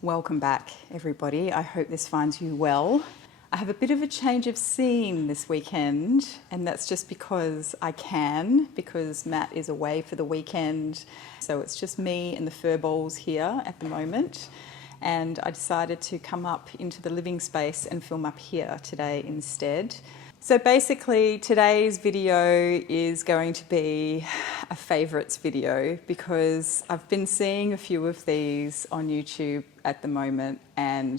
Welcome back, everybody. I hope this finds you well. I have a bit of a change of scene this weekend, and that's just because I can, because Matt is away for the weekend. So it's just me and the furballs here at the moment. And I decided to come up into the living space and film up here today instead. So basically today's video is going to be a favourites video because I've been seeing a few of these on YouTube at the moment, and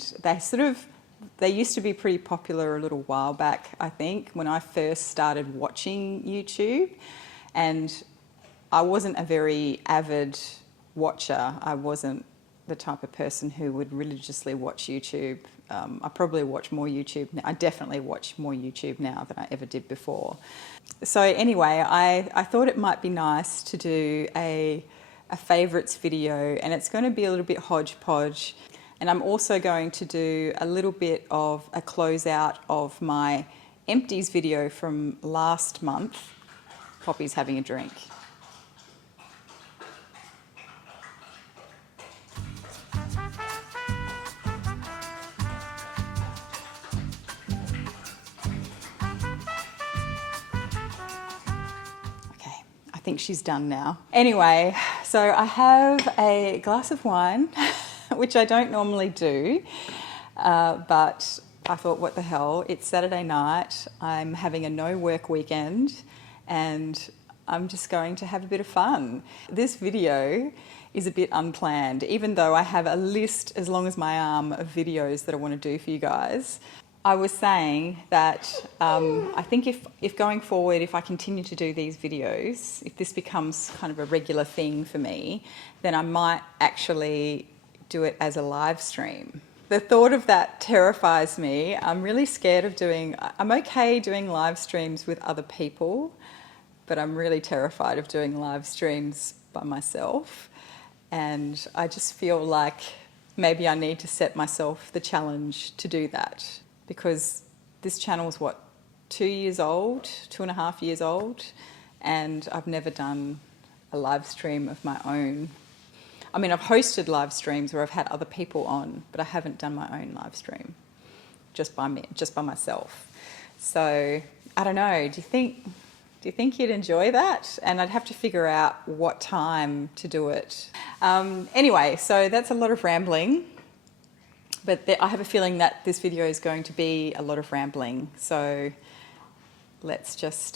they used to be pretty popular a little while back, I think, when I first started watching YouTube. And I wasn't a very avid watcher. I wasn't the type of person who would religiously watch YouTube. I probably watch more YouTube now. I definitely watch more YouTube now than I ever did before. So anyway, I thought it might be nice to do a favourites video, and it's going to be a little bit hodgepodge. And I'm also going to do a little bit of a closeout of my Empties video from last month. Poppy's having a drink. I think she's done now. Anyway, so I have a glass of wine, which I don't normally do, but I thought, what the hell, it's Saturday night, I'm having a no work weekend, and I'm just going to have a bit of fun. This video is a bit unplanned, even though I have a list as long as my arm of videos that I want to do for you guys. I was saying that I think if going forward, if I continue to do these videos, if this becomes kind of a regular thing for me, then I might actually do it as a live stream. The thought of that terrifies me. I'm really scared of I'm okay doing live streams with other people, but I'm really terrified of doing live streams by myself. And I just feel like maybe I need to set myself the challenge to do that. Because this channel is 2 years old, 2.5 years old, and I've never done a live stream of my own. I mean, I've hosted live streams where I've had other people on, but I haven't done my own live stream, just by myself. So I don't know. Do you think you'd enjoy that? And I'd have to figure out what time to do it. Anyway, so that's a lot of rambling. But I have a feeling that this video is going to be a lot of rambling, so let's just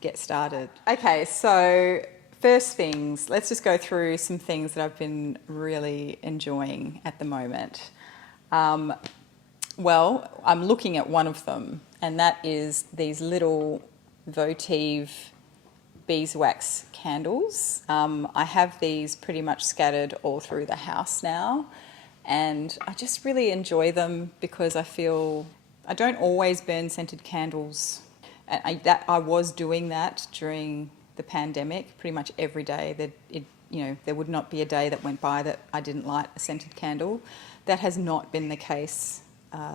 get started. Okay, so first things, let's just go through some things that I've been really enjoying at the moment. Well, I'm looking at one of them, and that is these little votive beeswax candles. I have these pretty much scattered all through the house now. And I just really enjoy them because I feel I don't always burn scented candles. And I was doing that during the pandemic pretty much every day. There would not be a day that went by that I didn't light a scented candle. That has not been the case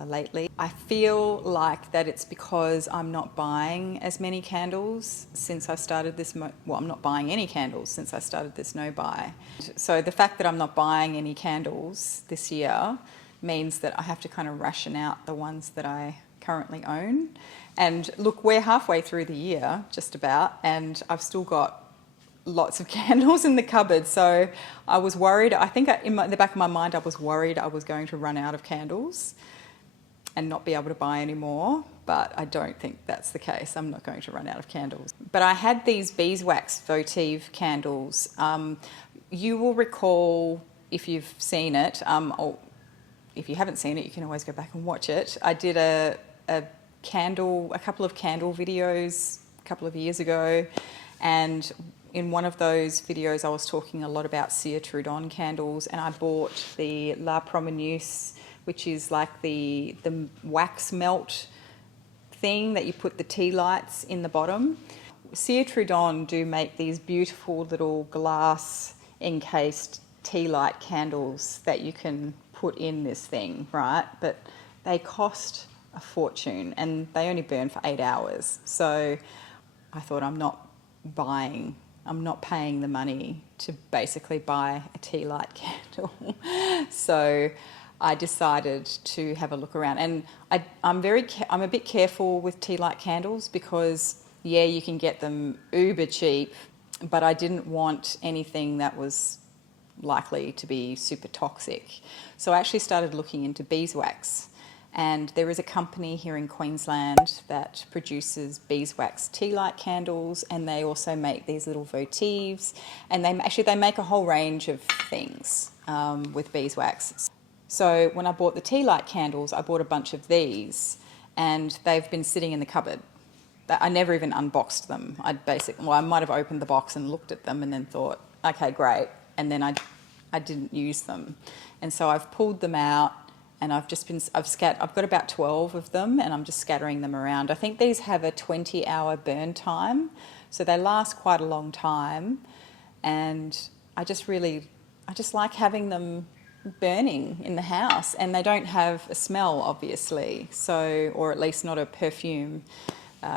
lately. I feel like that it's because I'm not buying as many candles since I started this. I'm not buying any candles since I started this no buy. So the fact that I'm not buying any candles this year means that I have to kind of ration out the ones that I currently own. And look, we're halfway through the year, just about, and I've still got lots of candles in the cupboard. So I was worried. I think in the back of my mind, I was worried I was going to run out of candles and not be able to buy any more, but I don't think that's the case. I'm not going to run out of candles. But I had these beeswax votive candles. You will recall, if you've seen it, or if you haven't seen it, you can always go back and watch it. I did a couple of candle videos a couple of years ago, and in one of those videos I was talking a lot about Cire-Trudon candles, and I bought the La Promeneuse, which is like the wax melt thing that you put the tea lights in the bottom. Cire-Trudon do make these beautiful little glass encased tea light candles that you can put in this thing, right? But they cost a fortune and they only burn for 8 hours. So I thought, I'm not buying I'm not paying the money to basically buy a tea light candle. So I decided to have a look around, and I'm a bit careful with tea light candles because yeah, you can get them uber cheap, but I didn't want anything that was likely to be super toxic. So I actually started looking into beeswax, and there is a company here in Queensland that produces beeswax tea light candles, and they also make these little votives, and they make a whole range of things with beeswax. So when I bought the tea light candles, I bought a bunch of these, and they've been sitting in the cupboard. I never even unboxed them. I might have opened the box and looked at them and then thought, okay, great, and then I didn't use them. And so I've pulled them out, and I've got about 12 of them, and I'm just scattering them around. I think these have a 20-hour burn time, so they last quite a long time, and I just like having them burning in the house, and they don't have a smell, obviously, or at least not a perfume,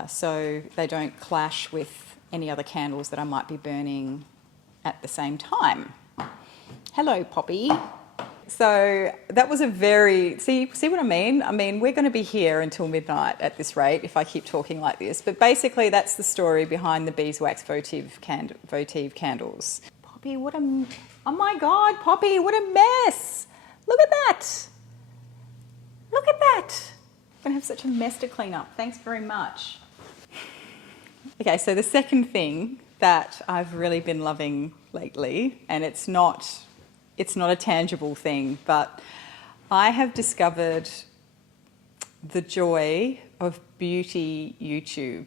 so they don't clash with any other candles that I might be burning at the same time. Hello, Poppy. So that was see what I mean? I mean, we're going to be here until midnight at this rate if I keep talking like this, but basically that's the story behind the beeswax votive candles. Poppy, oh my God, Poppy, what a mess. Look at that. Look at that. I'm going to have such a mess to clean up. Thanks very much. Okay, so the second thing that I've really been loving lately, and it's not a tangible thing, but I have discovered the joy of beauty YouTube.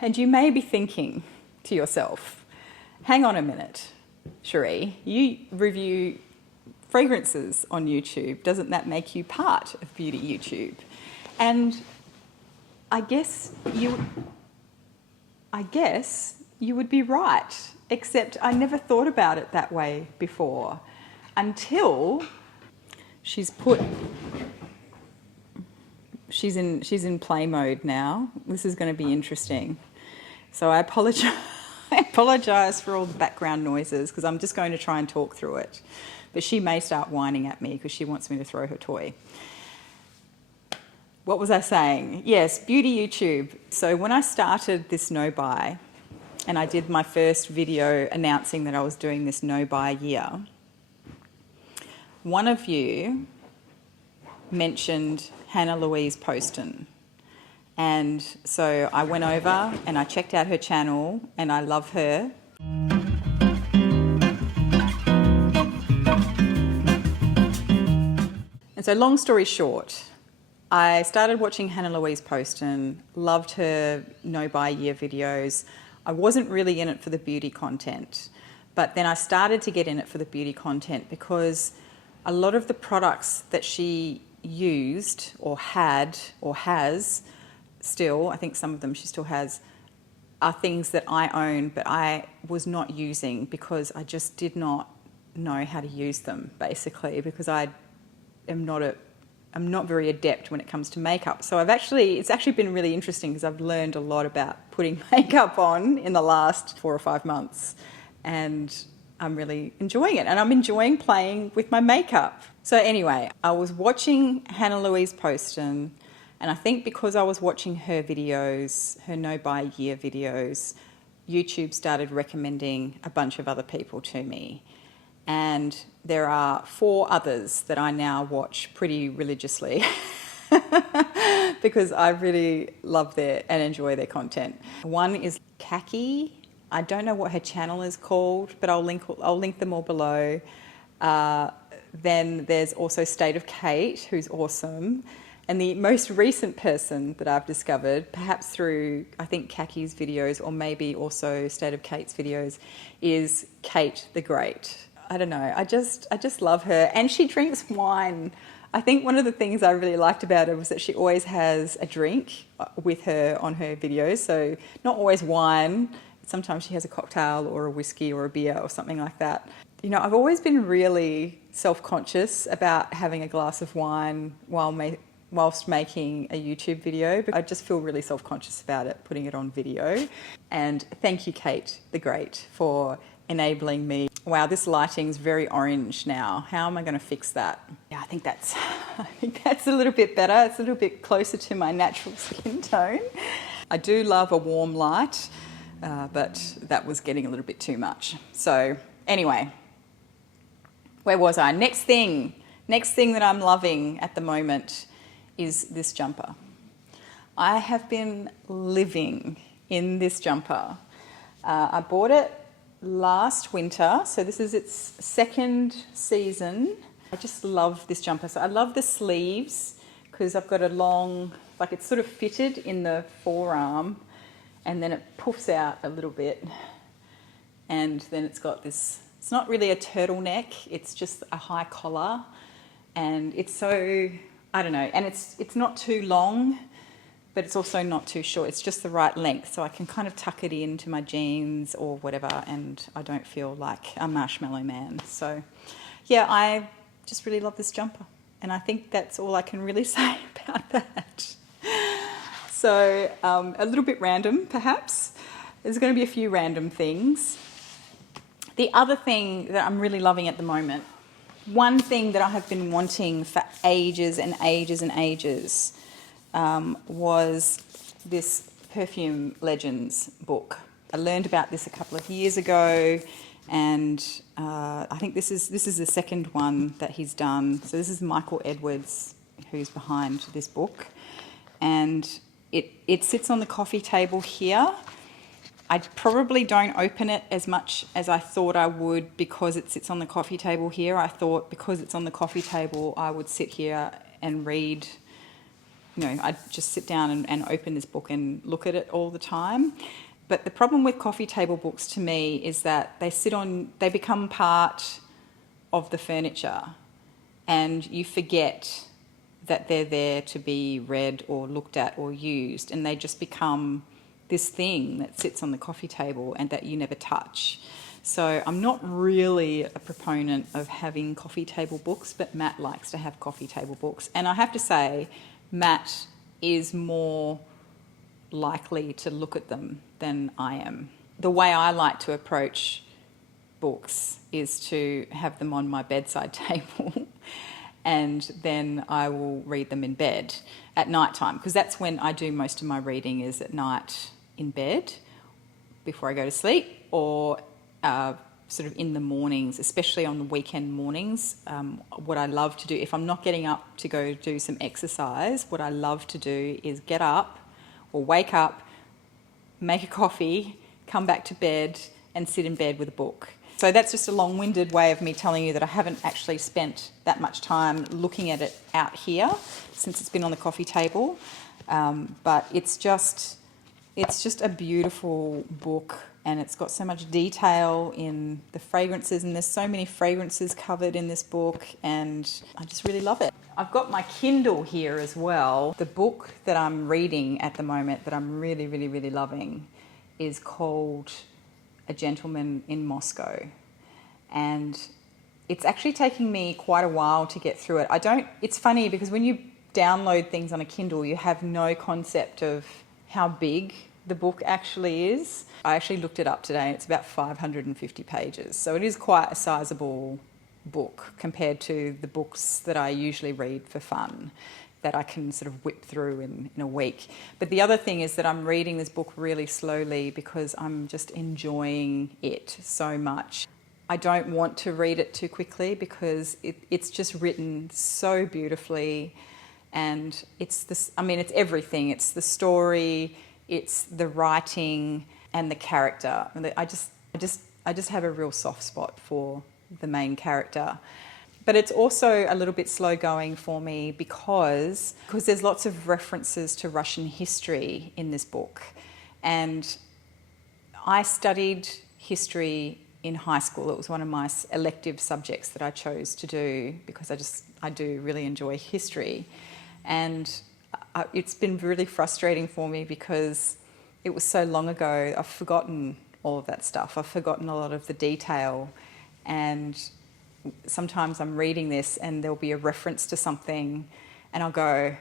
And you may be thinking to yourself, hang on a minute, Cherie, you review fragrances on YouTube. Doesn't that make you part of beauty YouTube? And I guess you would be right, except I never thought about it that way before until she's in play mode now. This is going to be interesting. So I apologise for all the background noises because I'm just going to try and talk through it. But she may start whining at me because she wants me to throw her toy. What was I saying? Yes, beauty YouTube. So when I started this no-buy, and I did my first video announcing that I was doing this no-buy year, one of you mentioned Hannah Louise Poston. And so I went over and I checked out her channel, and I love her. And so long story short, I started watching Hannah Louise Poston, loved her no-buy year videos. I wasn't really in it for the beauty content, but then I started to get in it for the beauty content because a lot of the products that she used or had or has still, I think some of them she still has, are things that I own but I was not using because I just did not know how to use them, basically, because I'm not very adept when it comes to makeup. So it's actually been really interesting because I've learned a lot about putting makeup on in the last 4 or 5 months, and I'm really enjoying it, and I'm enjoying playing with my makeup. So anyway, I was watching Hannah Louise Poston, and I think because I was watching her videos, her no-buy year videos, YouTube started recommending a bunch of other people to me. And there are 4 others that I now watch pretty religiously because I really love and enjoy their content. One is Khaki. I don't know what her channel is called, but I'll link them all below. Then there's also State of Kate, who's awesome. And the most recent person that I've discovered, perhaps through, I think, Khaki's videos or maybe also State of Kate's videos, is Kate the Great. I don't know, I just love her. And she drinks wine. I think one of the things I really liked about her was that she always has a drink with her on her videos. So not always wine. Sometimes she has a cocktail or a whiskey or a beer or something like that. You know, I've always been really self-conscious about having a glass of wine while whilst making a YouTube video, but I just feel really self-conscious about it, putting it on video. And thank you, Kate the Great, for enabling me. Wow, this lighting's very orange now. How am I going to fix that? Yeah, I think that's a little bit better. It's a little bit closer to my natural skin tone. I do love a warm light, but that was getting a little bit too much. So anyway, where was I? Next thing that I'm loving at the moment is this jumper. I have been living in this jumper. I bought it last winter, so this is its second season. I just love this jumper. So I love the sleeves because I've got a long, like it's sort of fitted in the forearm and then it puffs out a little bit. And then it's got this, it's not really a turtleneck, it's just a high collar. And it's so, I don't know, and it's not too long, but it's also not too short. It's just the right length, so I can kind of tuck it into my jeans or whatever, and I don't feel like a marshmallow man. So, yeah, I just really love this jumper, and I think that's all I can really say about that. So, a little bit random, perhaps. There's going to be a few random things. The other thing that I'm really loving at the moment, one thing that I have been wanting for ages and ages and ages, was this Perfume Legends book. I learned about this a couple of years ago, and I think this is the second one that he's done. So this is Michael Edwards, who's behind this book, and it sits on the coffee table here. I probably don't open it as much as I thought I would because it sits on the coffee table here. I thought because it's on the coffee table I would sit here and read. You know, I'd just sit down and open this book and look at it all the time. But the problem with coffee table books to me is that they become part of the furniture and you forget that they're there to be read or looked at or used, and they just become this thing that sits on the coffee table and that you never touch. So I'm not really a proponent of having coffee table books, but Matt likes to have coffee table books. And I have to say, Matt is more likely to look at them than I am. The way I like to approach books is to have them on my bedside table and then I will read them in bed at night time, because that's when I do most of my reading, is at night in bed before I go to sleep, or sort of in the mornings, especially on the weekend mornings. What I love to do, if I'm not getting up to go do some exercise, what I love to do is get up or wake up, make a coffee, come back to bed and sit in bed with a book. So that's just a long-winded way of me telling you that I haven't actually spent that much time looking at it out here since it's been on the coffee table. But it's just a beautiful book, and it's got so much detail in the fragrances, and there's so many fragrances covered in this book, and I just really love it. I've got my Kindle here as well. The book that I'm reading at the moment that I'm really, really, really loving is called A Gentleman in Moscow, and it's actually taking me quite a while to get through it. It's funny because when you download things on a Kindle, you have no concept of how big the book actually is. I actually looked it up today, and it's about 550 pages. So it is quite a sizable book compared to the books that I usually read for fun, that I can sort of whip through in a week. But the other thing is that I'm reading this book really slowly because I'm just enjoying it so much. I don't want to read it too quickly because it's just written so beautifully, and it's everything. It's the story, it's the writing, and the character. I just have a real soft spot for the main character. But it's also a little bit slow going for me because there's lots of references to Russian history in this book. And I studied history in high school. It was one of my elective subjects that I chose to do because I do really enjoy history. And it's been really frustrating for me because it was so long ago. I've forgotten all of that stuff. I've forgotten a lot of the detail, and sometimes I'm reading this and there'll be a reference to something and I'll go,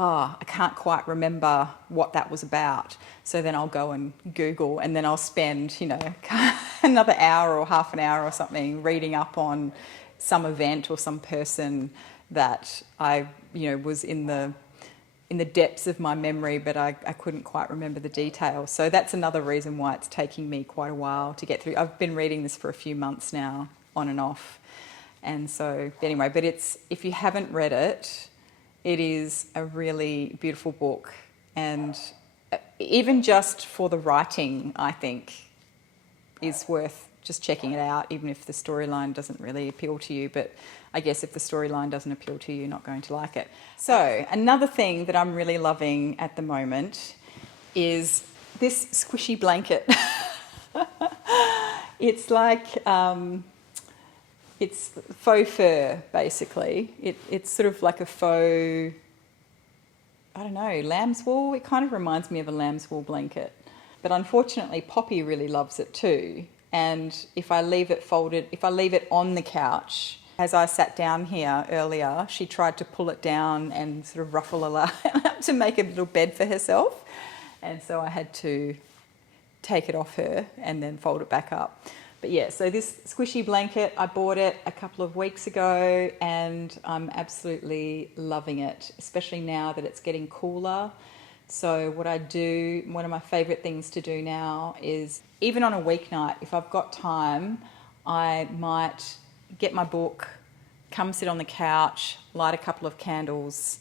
I can't quite remember what that was about. So then I'll go and Google, and then I'll spend, another hour or half an hour or something reading up on some event or some person that I, was in the depths of my memory, but I couldn't quite remember the details. So that's another reason why it's taking me quite a while to get through. I've been reading this for a few months now, on and off. And so anyway, but if you haven't read it, it is a really beautiful book. And even just for the writing, I think, is worth just checking it out, even if the storyline doesn't really appeal to you. But I guess if the storyline doesn't appeal to you, you're not going to like it. So another thing that I'm really loving at the moment is this squishy blanket. It's like, it's faux fur, basically. It's sort of like a faux, I don't know, lamb's wool. It kind of reminds me of a lamb's wool blanket. But unfortunately, Poppy really loves it too. And if I leave it on the couch, as I sat down here earlier, she tried to pull it down and sort of ruffle a lot to make a little bed for herself. And so I had to take it off her and then fold it back up. But yeah, so this squishy blanket, I bought it a couple of weeks ago and I'm absolutely loving it, especially now that it's getting cooler. So what I do, one of my favourite things to do now is, even on a weeknight, if I've got time, I might get my book, come sit on the couch, light a couple of candles,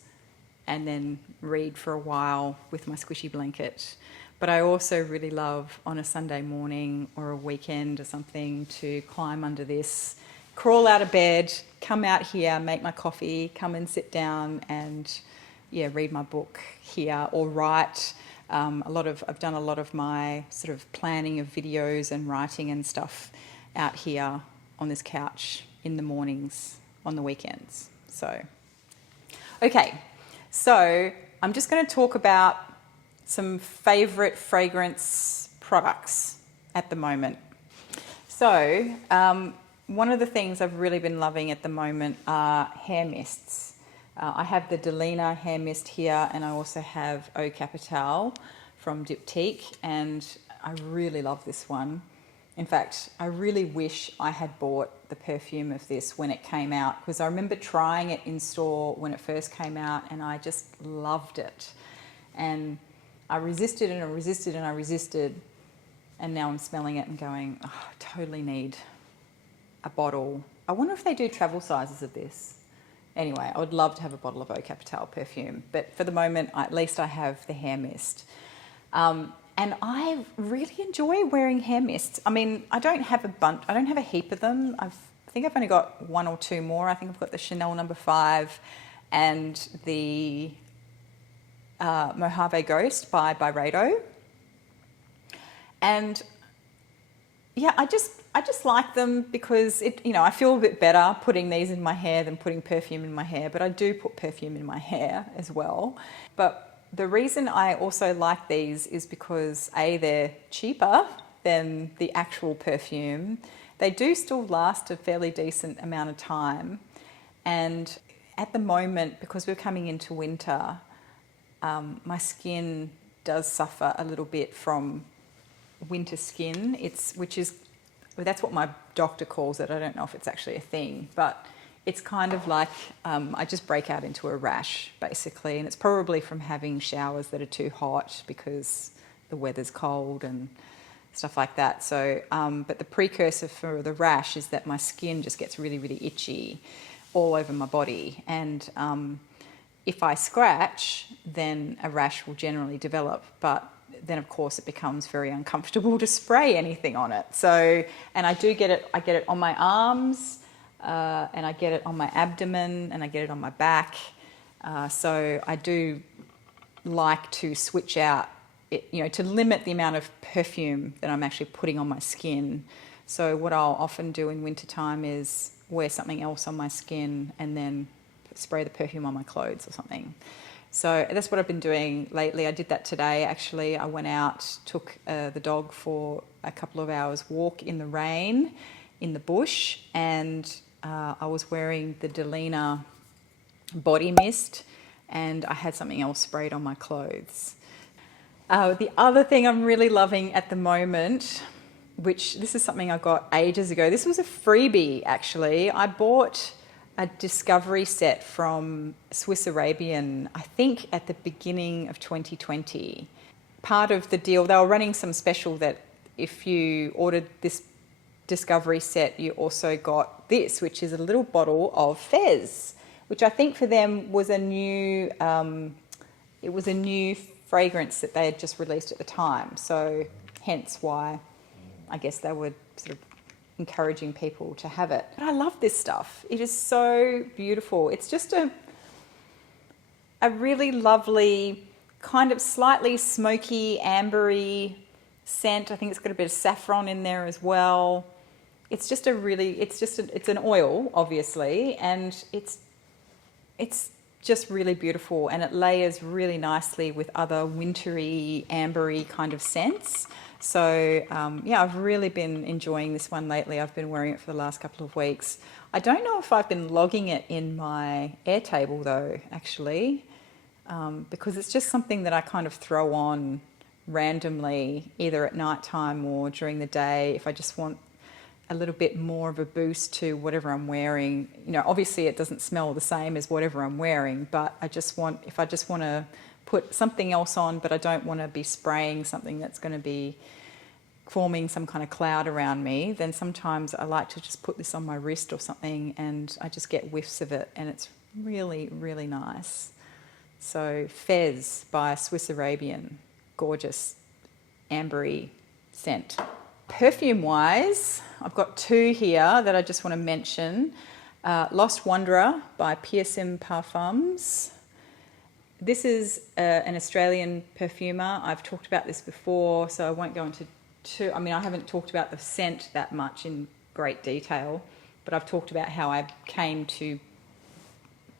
and then read for a while with my squishy blanket. But I also really love on a Sunday morning or a weekend or something to climb under this, crawl out of bed, come out here, make my coffee, come and sit down and read my book here or write. I've done a lot of my sort of planning of videos and writing and stuff out here on this couch in the mornings, on the weekends. So, okay, so I'm just going to talk about some favourite fragrance products at the moment. So, one of the things I've really been loving at the moment are hair mists. I have the Delina hair mist here, and I also have Eau Capitale from Diptyque, and I really love this one. In fact, I really wish I had bought the perfume of this when it came out, because I remember trying it in store when it first came out and I just loved it. And I resisted and I resisted and I resisted, and now I'm smelling it and going, I totally need a bottle. I wonder if they do travel sizes of this. Anyway, I would love to have a bottle of Eau Capitale perfume, but for the moment, at least I have the hair mist. And I really enjoy wearing hair mists. I mean, I don't have a heap of them. I think I've only got one or two more. I think I've got the Chanel No. 5 and the Mojave Ghost by Byredo. And yeah, I just like them because I feel a bit better putting these in my hair than putting perfume in my hair, but I do put perfume in my hair as well. But the reason I also like these is because A, they're cheaper than the actual perfume. They do still last a fairly decent amount of time. And at the moment, because we're coming into winter, my skin does suffer a little bit from winter skin. That's what my doctor calls it. I don't know if it's actually a thing, but it's kind of like I just break out into a rash, basically, and it's probably from having showers that are too hot because the weather's cold and stuff like that. So, but the precursor for the rash is that my skin just gets really, really itchy all over my body, and if I scratch, then a rash will generally develop, but then of course it becomes very uncomfortable to spray anything on it. So, and I get it on my arms, and I get it on my abdomen, and I get it on my back. So I do like to switch out, to limit the amount of perfume that I'm actually putting on my skin. So what I'll often do in wintertime is wear something else on my skin and then spray the perfume on my clothes or something. So that's what I've been doing lately. I did that today, actually. I went out, took the dog for a couple of hours walk in the rain in the bush, and I was wearing the Delina body mist, and I had something else sprayed on my clothes. The other thing I'm really loving at the moment, which this is something I got ages ago. This was a freebie, actually. I bought a discovery set from Swiss Arabian, I think at the beginning of 2020. Part of the deal, they were running some special that if you ordered this discovery set, you also got this, which is a little bottle of Fez, which I think for them was a new, it was a new fragrance that they had just released at the time. So hence why I guess they were sort of encouraging people to have it. But I love this stuff. It is so beautiful. It's just a really lovely, kind of slightly smoky, ambery scent. I think it's got a bit of saffron in there as well. It's just it's an oil, obviously, and it's just really beautiful, and it layers really nicely with other wintry, ambery kind of scents. So yeah, I've really been enjoying this one lately. I've been wearing it for the last couple of weeks. I don't know if I've been logging it in my Airtable though, actually, because it's just something that I kind of throw on randomly, either at night time or during the day, if I just want a little bit more of a boost to whatever I'm wearing. You know, obviously it doesn't smell the same as whatever I'm wearing, but if I just want to put something else on, but I don't want to be spraying something that's going to be forming some kind of cloud around me, then sometimes I like to just put this on my wrist or something, and I just get whiffs of it, and it's really, really nice. So Fez by Swiss Arabian, gorgeous ambery scent. Perfume-wise, I've got two here that I just want to mention. Lost Wanderer by Perfumes. This is an Australian perfumer. I've talked about this before, so I won't go into I haven't talked about the scent that much in great detail, but I've talked about how I came to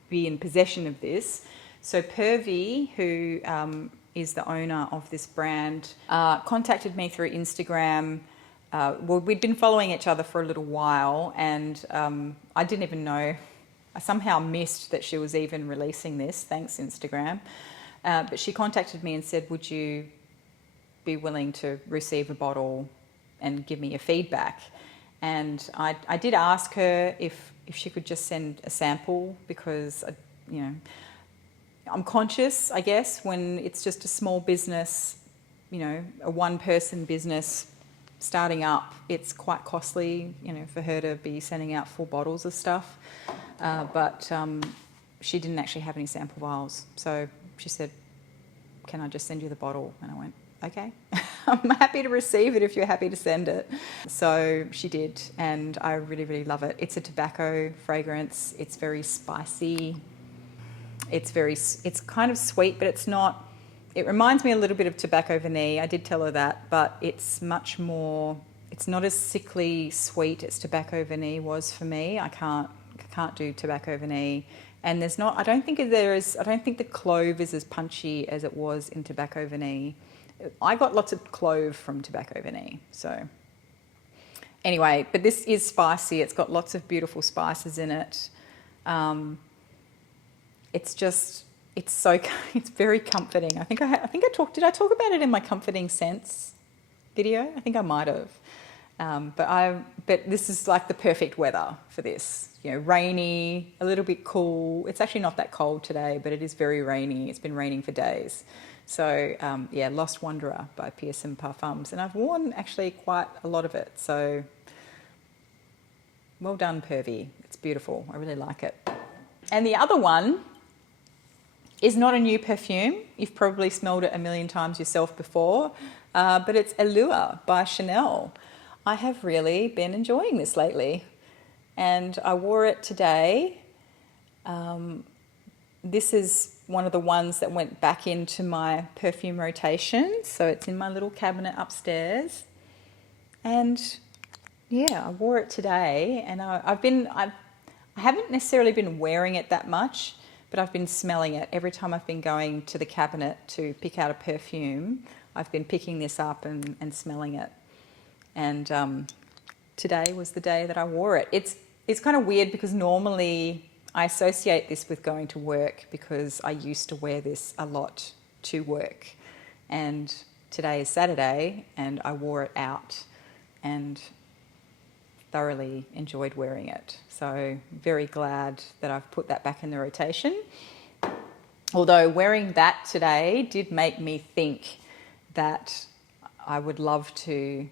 be in possession of this. So Pervy, who is the owner of this brand, contacted me through Instagram. Well, we'd been following each other for a little while, and I didn't even know. I somehow missed that she was even releasing this, thanks Instagram. But she contacted me and said, would you be willing to receive a bottle and give me your feedback? And I did ask her if she could just send a sample, because, I'm conscious, I guess, when it's just a small business, a one-person business starting up, it's quite costly, for her to be sending out full bottles of stuff. But she didn't actually have any sample vials. So she said, can I just send you the bottle? And I went, okay. I'm happy to receive it if you're happy to send it. So she did, and I really, really love it. It's a tobacco fragrance. It's very spicy. It's kind of sweet, but it's not. It reminds me a little bit of tobacco vanille. I did tell her that, but it's much more. It's not as sickly sweet as tobacco vanille was for me. I can't do tobacco vanille, and there's not. I don't think the clove is as punchy as it was in tobacco vanille. I got lots of clove from tobacco vanille. So anyway, but this is spicy. It's got lots of beautiful spices in it. It's very comforting. Did I talk about it in my comforting scents video? I think I might have. But this is like the perfect weather for this. Rainy, a little bit cool. It's actually not that cold today, but it is very rainy. It's been raining for days. So Lost Wanderer by Perfumes, and I've worn actually quite a lot of it. So well done, Pervy. It's beautiful. I really like it. And the other one is not a new perfume. You've probably smelled it a million times yourself before, but it's Allure by Chanel. I have really been enjoying this lately, and I wore it today. This is one of the ones that went back into my perfume rotation, so it's in my little cabinet upstairs. And yeah, I wore it today, and I haven't necessarily been wearing it that much, but I've been smelling it. Every time I've been going to the cabinet to pick out a perfume, I've been picking this up and smelling it. And today was the day that I wore it. It's kind of weird because normally I associate this with going to work because I used to wear this a lot to work. And today is Saturday and I wore it out and thoroughly enjoyed wearing it. So very glad that I've put that back in the rotation. Although wearing that today did make me think that I would love to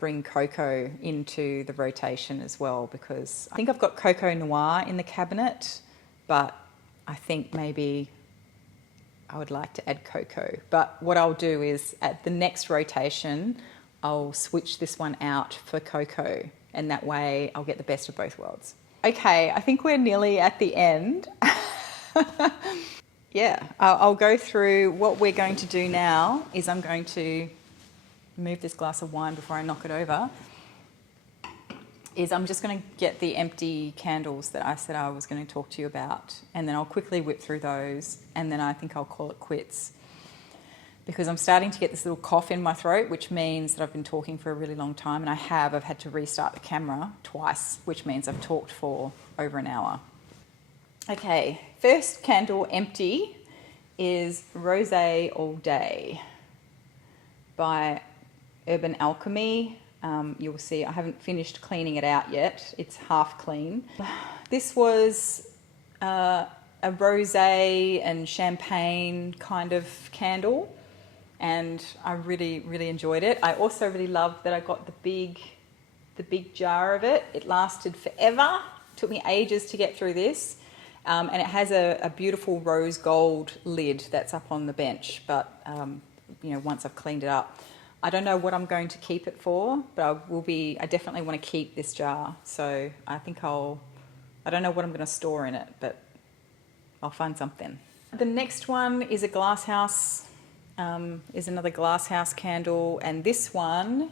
bring Cocoa into the rotation as well, because I think I've got Cocoa Noir in the cabinet, but I think maybe I would like to add Cocoa. But what I'll do is at the next rotation, I'll switch this one out for Cocoa, and that way I'll get the best of both worlds. Okay, I think we're nearly at the end. Yeah, I'll go through what we're going to do now is I'm going to move this glass of wine before I knock it over. I'm just going to get the empty candles that I said I was going to talk to you about, and then I'll quickly whip through those, and then I think I'll call it quits. Because I'm starting to get this little cough in my throat, which means that I've been talking for a really long time, and I've had to restart the camera twice, which means I've talked for over an hour. Okay, first candle empty is Rosé All Day by Urban Alchemy. You'll see I haven't finished cleaning it out yet. It's half clean. This was a rosé and champagne kind of candle, and I really, really enjoyed it. I also really loved that I got the big jar of it. It lasted forever. It took me ages to get through this. And it has a beautiful rose gold lid that's up on the bench, but once I've cleaned it up. I don't know what I'm going to keep it for, but I definitely want to keep this jar. So I think I don't know what I'm going to store in it, but I'll find something. The next one is a glasshouse, is another glasshouse candle, and this one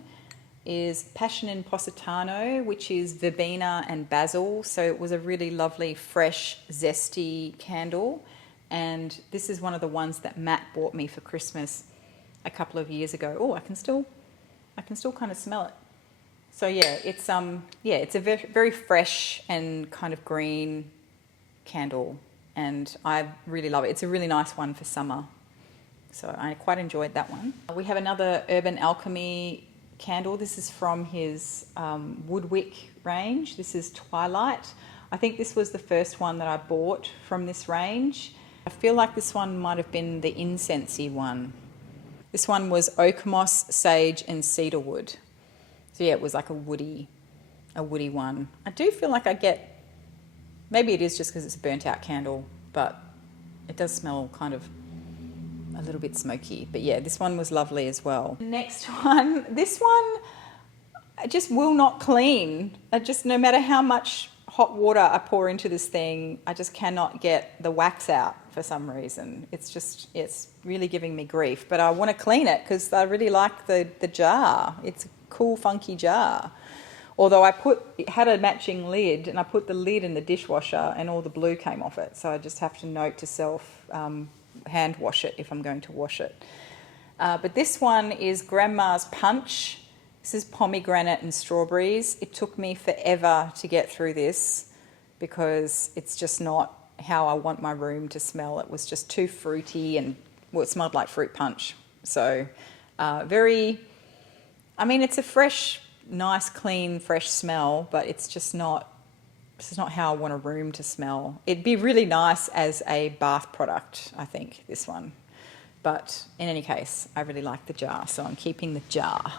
is Passion in Positano, which is verbena and basil. So it was a really lovely, fresh, zesty candle. And this is one of the ones that Matt bought me for Christmas a couple of years ago. Oh, I can still kind of smell it. So yeah, it's a very, very fresh and kind of green candle, and I really love it. It's a really nice one for summer. So I quite enjoyed that one. We have another Urban Alchemy candle. This is from his Woodwick range. This is Twilight. I think this was the first one that I bought from this range. I feel like this one might have been the incensey one. This one was oak moss, sage, and cedarwood. So yeah, it was like a woody one. I do feel like I get, maybe it is just because it's a burnt out candle, but it does smell kind of a little bit smoky. But yeah, this one was lovely as well. Next one, this one I just will not clean. No matter how much hot water I pour into this thing, I just cannot get the wax out for some reason. It's really giving me grief, but I want to clean it because I really like the jar. It's a cool, funky jar. Although it had a matching lid, and I put the lid in the dishwasher and all the blue came off it. So I just have to note to self, hand wash it if I'm going to wash it. But this one is Grandma's Punch. This is pomegranate and strawberries. It took me forever to get through this because it's just not how I want my room to smell. It was just too fruity and, well, it smelled like fruit punch. So it's a fresh, nice, clean, fresh smell, but it's just not, this is not how I want a room to smell. It'd be really nice as a bath product, I think, this one. But in any case, I really like the jar, so I'm keeping the jar.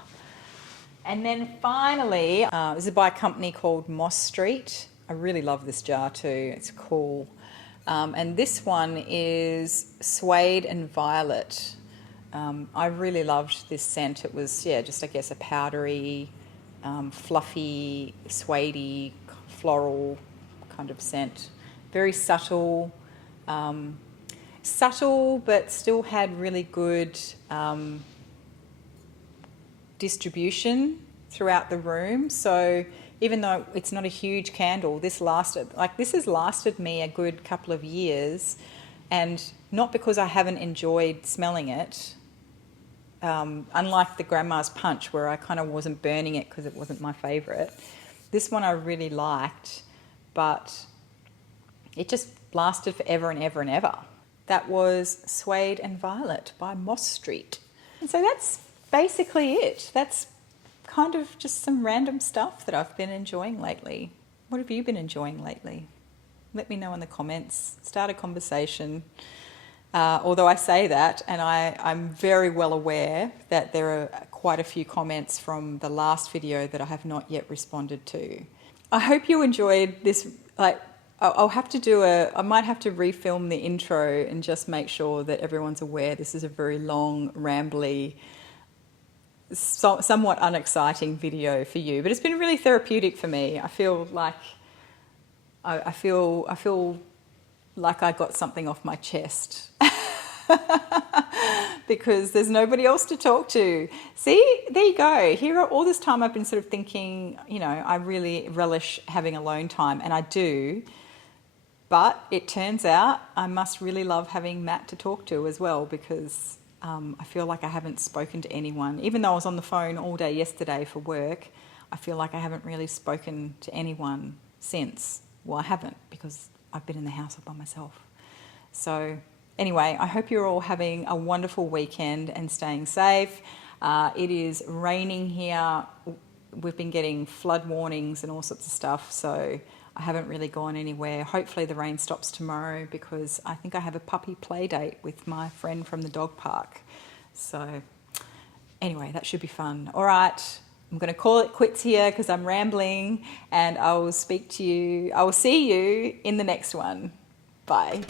And then finally, this is by a company called Moss Street. I really love this jar too. It's cool. And this one is Suede and Violet. I really loved this scent. It was, just I guess a powdery, fluffy, suede-y, floral kind of scent. Very subtle. Subtle, but still had really good distribution throughout the room. So even though it's not a huge candle, this has lasted me a good couple of years, and not because I haven't enjoyed smelling it, unlike the Grandma's Punch where I kind of wasn't burning it because it wasn't my favourite. This one I really liked, but it just lasted forever and ever and ever. That was Suede and Violet by Moss Street. And so that's basically it. That's kind of just some random stuff that I've been enjoying lately. What have you been enjoying lately? Let me know in the comments. Start a conversation. Although I say that, and I'm very well aware that there are quite a few comments from the last video that I have not yet responded to. I hope you enjoyed this. I might have to refilm the intro and just make sure that everyone's aware this is a very long, rambly, somewhat unexciting video for you. But it's been really therapeutic for me. I feel like I feel like I got something off my chest. Because there's nobody else to talk to. See, there you go. Here, all this time I've been sort of thinking, you know, I really relish having alone time, and I do. But it turns out I must really love having Matt to talk to as well, because I feel like I haven't spoken to anyone. Even though I was on the phone all day yesterday for work, I feel like I haven't really spoken to anyone since. Well, I haven't, because I've been in the house all by myself. So anyway, I hope you're all having a wonderful weekend and staying safe. It is raining here. We've been getting flood warnings and all sorts of stuff, so I haven't really gone anywhere. Hopefully the rain stops tomorrow, because I think I have a puppy play date with my friend from the dog park. So anyway, that should be fun. All right, I'm going to call it quits here because I'm rambling, and I will see you in the next one. Bye.